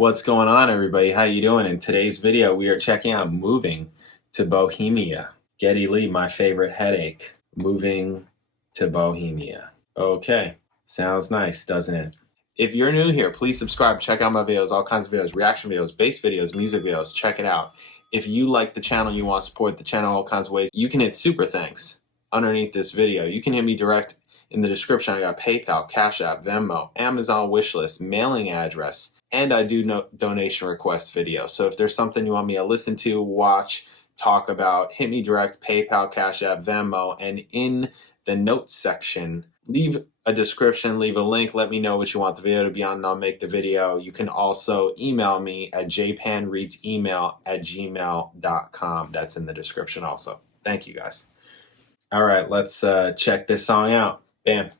What's going on, everybody? How you doing? In today's video, we are checking out moving to Bohemia. Geddy Lee, my favorite headache. Moving to Bohemia. Okay, sounds nice, doesn't it? If you're new here, please subscribe. Check out my videos, all kinds of videos, reaction videos, bass videos, music videos. Check it out. If you like the channel, you want to support the channel all kinds of ways, you can hit super thanks underneath this video. You can hit me direct in the description. I got PayPal, Cash App, Venmo, Amazon wishlist, mailing address, and I do donation request videos. So if there's something you want me to listen to, watch, talk about, hit me direct, PayPal, Cash App, Venmo, and in the notes section, leave a description, leave a link, let me know what you want the video to be on, and I'll make the video. You can also email me at jpanreadsemail@gmail.com. That's in the description also. Thank you, guys. All right, let's check this song out. Bam.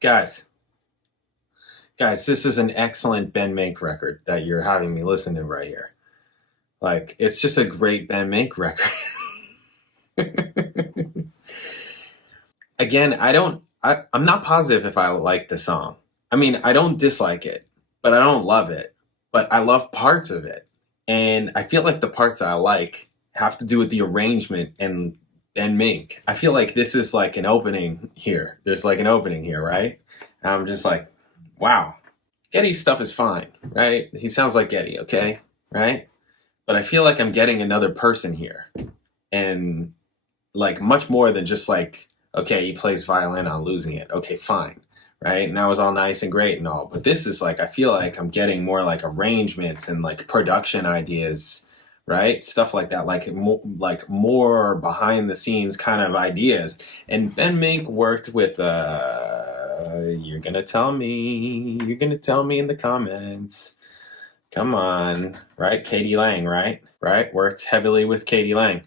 Guys, this is an excellent Ben Mink record that you're having me listen to right here. Like, it's just a great Ben Mink record. Again, I'm not positive if I like the song. I mean, I don't dislike it, but I don't love it. But I love parts of it. And I feel like the parts that I like have to do with the arrangement and Ben Mink. I feel like this is like an opening here. There's like an opening here, right? And I'm just like, wow. Geddy's stuff is fine, right? He sounds like Geddy, okay? Right? But I feel like I'm getting another person here. And like much more than just like, okay, he plays violin on Losing It. Okay, fine. Right? And that was all nice and great and all. But this is like, I feel like I'm getting more like arrangements and like production ideas, right? Stuff like that, like more behind the scenes kind of ideas. And Ben Mink worked with, you're going to tell me in the comments. Come on, right? K.D. Lang, right? Worked heavily with K.D. Lang.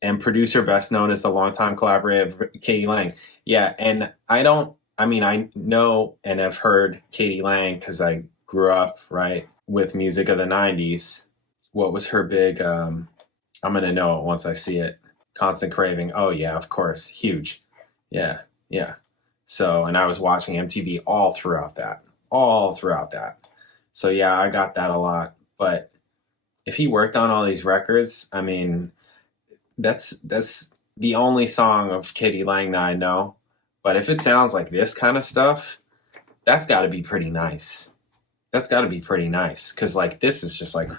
And producer best known as the longtime collaborator of K.D. Lang. Yeah, and I know and have heard K.D. Lang because I grew up, right, with music of the 90s. What was her big, I'm going to know it once I see it. Constant Craving. Oh, yeah, of course. Huge. Yeah. So, and I was watching MTV all throughout that. So, yeah, I got that a lot. But if he worked on all these records, I mean, that's the only song of K.D. Lang that I know. But if it sounds like this kind of stuff, that's got to be pretty nice. Because, like, this is just like...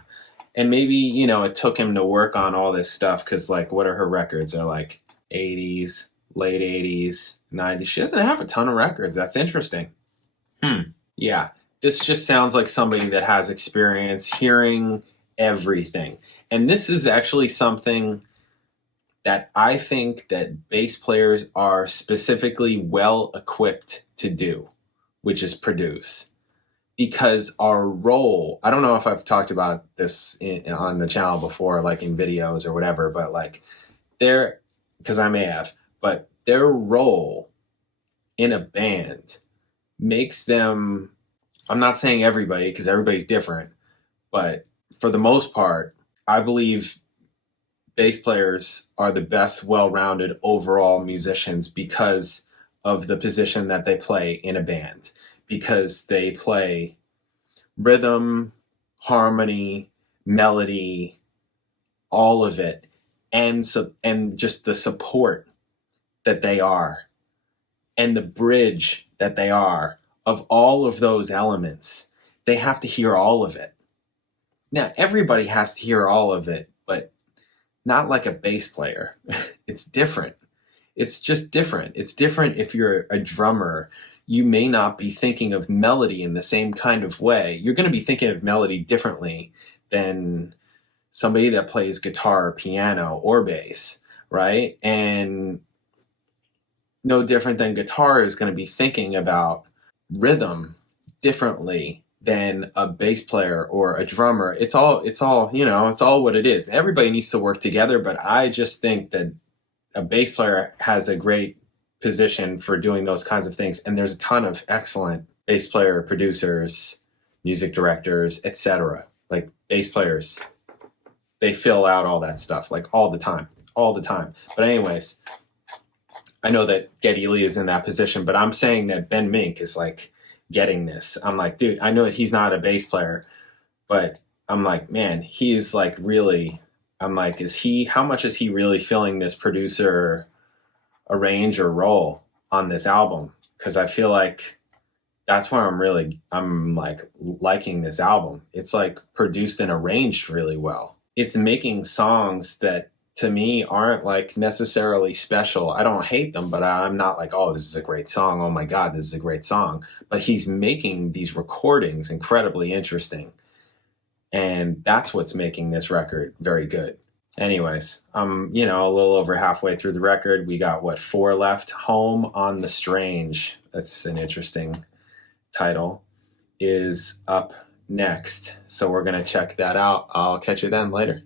And maybe, you know, it took him to work on all this stuff because, like, what are her records? They're, like, 80s, late 80s, 90s. She doesn't have a ton of records. That's interesting. Yeah. This just sounds like somebody that has experience hearing everything. And this is actually something that I think that bass players are specifically well equipped to do, which is produce. Because our role, I don't know if I've talked about this on the channel before, like in videos or whatever, but like because I may have, but their role in a band makes them, I'm not saying everybody because everybody's different, but for the most part, I believe bass players are the best well-rounded overall musicians because of the position that they play in a band. Because they play rhythm, harmony, melody, all of it, and just the support that they are, and the bridge that they are of all of those elements. They have to hear all of it. Now, everybody has to hear all of it, but not like a bass player. It's different. It's just different. It's different if you're a drummer. You may not be thinking of melody in the same kind of way. You're going to be thinking of melody differently than somebody that plays guitar or piano or bass, right? And no different than guitar is going to be thinking about rhythm differently than a bass player or a drummer. It's all, you know, it's all what it is. Everybody needs to work together, but I just think that a bass player has a great position for doing those kinds of things. And there's a ton of excellent bass player producers, music directors, etc. Like bass players, they fill out all that stuff like all the time. But anyways, I know that Geddy Lee is in that position, but I'm saying that Ben Mink is like getting this. I'm like, dude, I know that he's not a bass player, but I'm like, man, he's like really, I'm like, how much is he really filling this producer arranger role on this album? Because I feel like that's where I'm like liking this album. It's like produced and arranged really well. It's making songs that to me aren't like necessarily special. I don't hate them, but I'm not like, oh, this is a great song. Oh my God, this is a great song. But he's making these recordings incredibly interesting. And that's what's making this record very good. Anyways, you know, a little over halfway through the record. We got 4 left. Home on the Strange. That's an interesting title. Is up next. So we're going to check that out. I'll catch you then later.